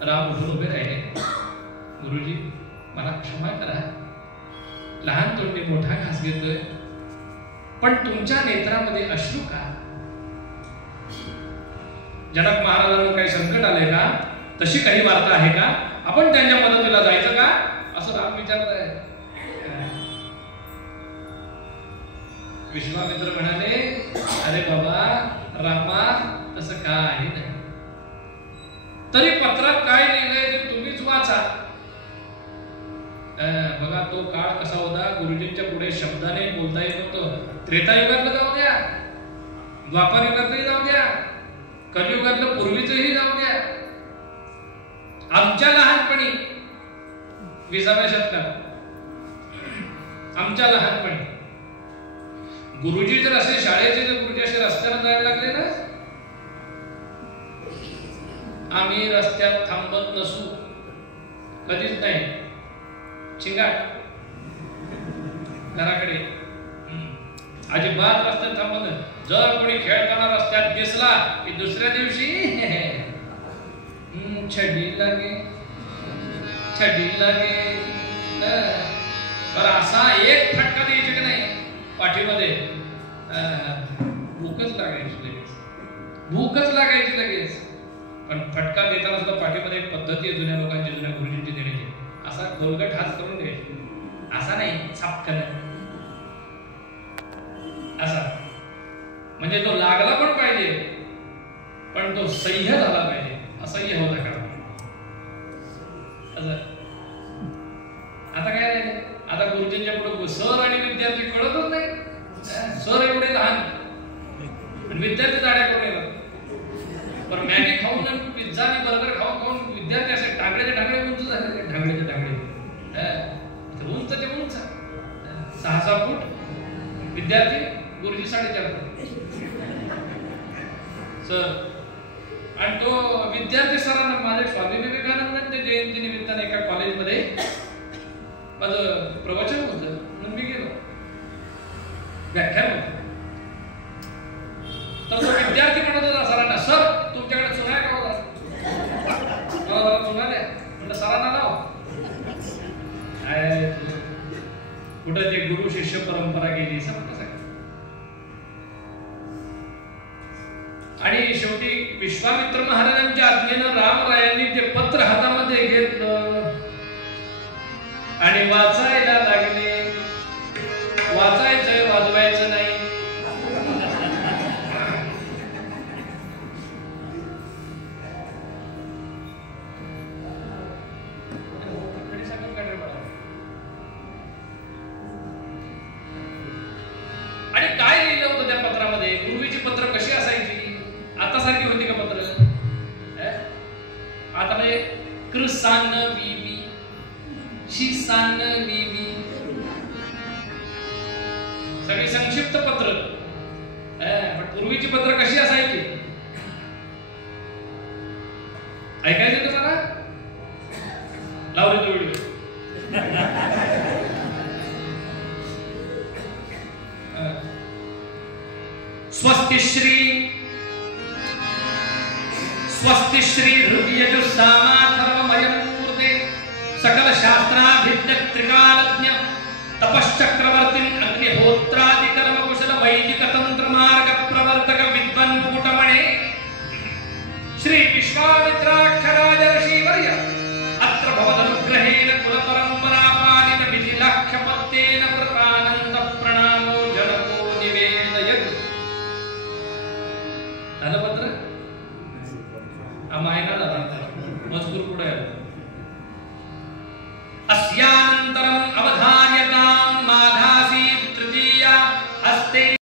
राम उठून उभे राहिले. गुरुजी मला क्षमा करा, लहान तोंडी मोठा घास घेतोय, पण तुमच्या नेत्रामध्ये अश्रू का? जनक महाराजांना काही संकट आले का? तशी काही वार्ता आहे का? आपण त्यांच्या मदतीला जायचं का? असं राम विचारताय. विश्वामित्र म्हणाले, अरे बाबा रामा, तसं काही नाही. तरी पत्रात काय लिहिलंय ते तुम्हीच वाचा. बघा तो काळ कसा होता. गुरुजींच्या पुढे शब्दाने बोलता येत नव्हतं. त्रेतायुगातलं जाऊ द्या, द्वापार युगातही जाऊ द्या, कलियुगातलं पूर्वीचंही जाऊ द्या. आमच्या लहानपणी 20व्या शतकात, आमच्या लहानपणी गुरुजी जर असे शाळेचे जर गुरुजी असे रस्त्यावर जायला लागले ना, आम्ही रस्त्यात थांबत नसू, कधीच नाही. शिंगाट घराकडे अजिबात रस्त्यात थांबत नाही. जर कोणी खेळताना रस्त्यात दिसला की दुसऱ्या दिवशी छडी लागे, छडी लागे. पर असा एक फटका द्यायचा की नाही पाठीमध्ये, भूकच लागायची लगेच, भूकच लागायची लगेच. पण फटका देताना सुद्धा पाठीमध्ये एक पद्धती आहे जुन्या लोकांची, जुन्या गुरुजींची देण्याची. असा गोलगट हात करून द्यायची, असा नाही छापकन, असा. म्हणजे तो लागला पण पाहिजे, पण तो सह्य झाला पाहिजे. असह्य होता का? आता काय झालं? आता गुरुजींच्या पुढे सर आणि विद्यार्थी कळतच नाही. सर एवढे लहान आणि विद्यार्थी जाड्या करून येतात. पण मॅगी खाऊन आणि पिझ्झा आणि बर्गर खाऊन खाऊन विद्यार्थी असे ढांगड्याचे ढांगडे उंच झाले. ढांगड्याचे ढांगडे उंच ते उंच, 6-6 फूट विद्यार्थी, गुरुजी 4.5 फूट. सर आणि तो विद्यार्थी सरांना माझे स्वामी विवेकानंदांच्या जयंती निमित्ताने एका कॉलेजमध्ये माझं प्रवचन होतं, म्हणून मी गेलो, व्याख्यान होतं. तर तो विद्यार्थी म्हणत होता सरांना, सर तुमच्याकडे चुना का होता? चुना द्या. म्हणलं सरांना लाव. कुठं ते गुरु शिष्य परंपरा गेली समजा. आणि शेवटी विश्वामित्र महाराजांच्या आज्ञेनं रामरायांनी ते पत्र हातामध्ये घेतलं आणि वाचायला लागले. वाचायचंय, वाजवायचं नाही. आणि काय लिहिलं होतं त्या पत्रामध्ये? पूर्वीची पत्र कशी असायची? आता सारखी होती का पत्र? आता म्हणजे कृसान बीबी, शिसान बीबी, सगळी संक्षिप्त पत्र. पण पूर्वीची पत्र कशी असायची? ऐकायचं तुम्हाला? लावले तो व्हिडिओ. स्वस्तिश्री स्वस्तिश्री हृदयजुस्सामाथर्वमयं मूर्ते सकल शास्त्राभिज्ञ त्रिकालज्ञ तपश्चक्रवर्तीं अग्निहोत्रादि कर्म कुशल वैदिक तंत्र मार्ग प्रवर्तक विद्वान मुकुटमणे श्री विश्वामित्राक्षराज ऋषिवर्य अत्र भवदनुग्रहेण कुल परंपरा पालिन विधिलाख्यपत्तेन कृतानंद प्रणामो जनको निवेदयत्. झालं पत्र? महिना झाला. मजकूर पुढे अस्या